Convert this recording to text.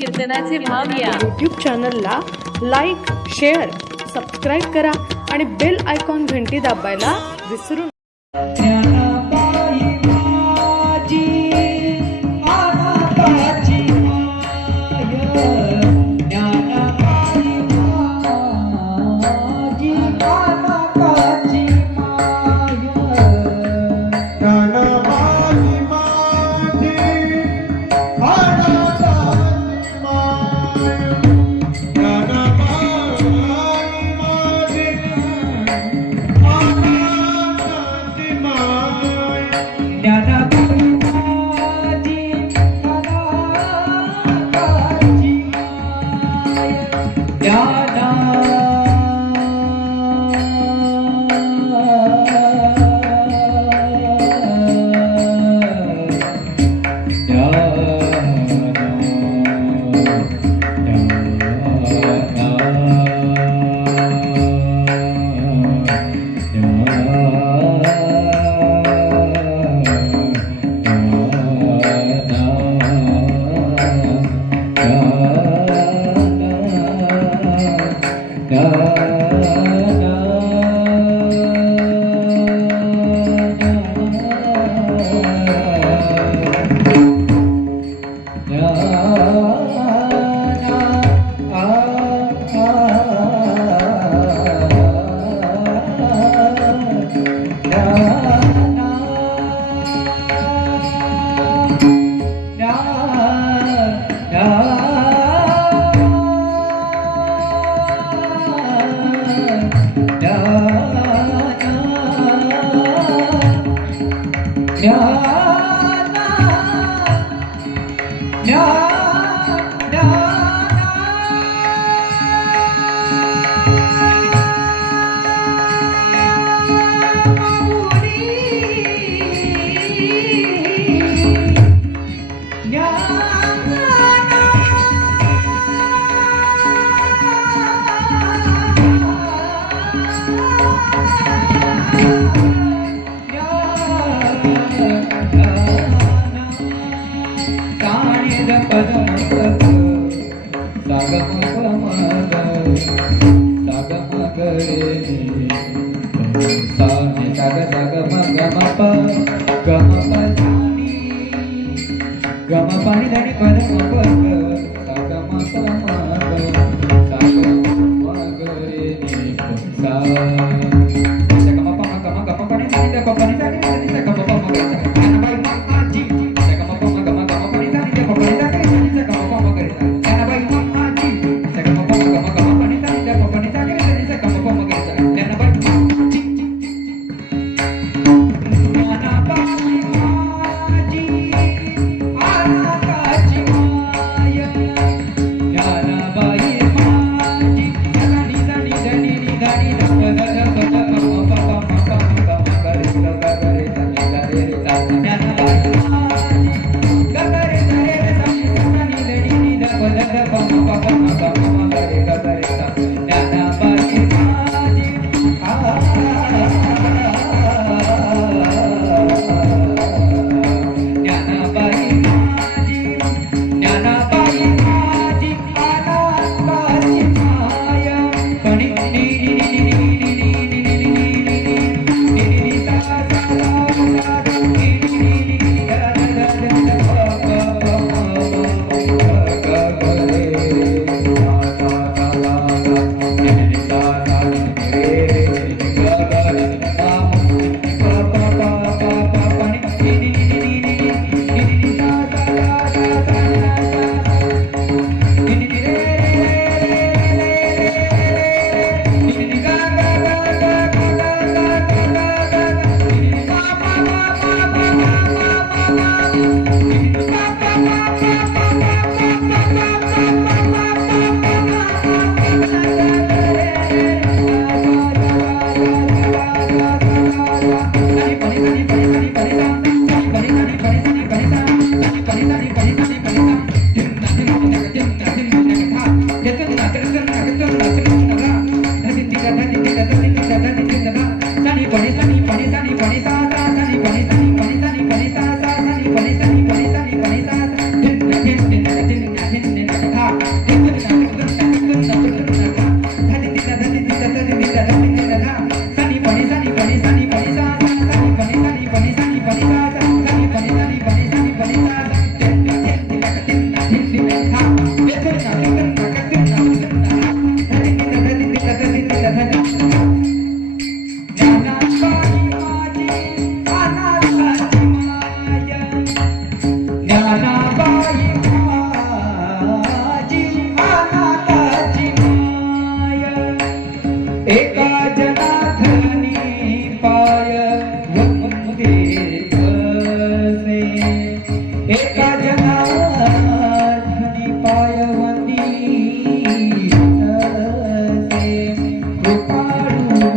कीर्तनाचे भाग या. यूट्यूब चॅनलला लाईक शेअर सबस्क्राईब करा आणि बेल आयकॉन घंटी दाबायला विसरू नका. Yeah. Gama pani dari pada mau bergerak, tak gama sama.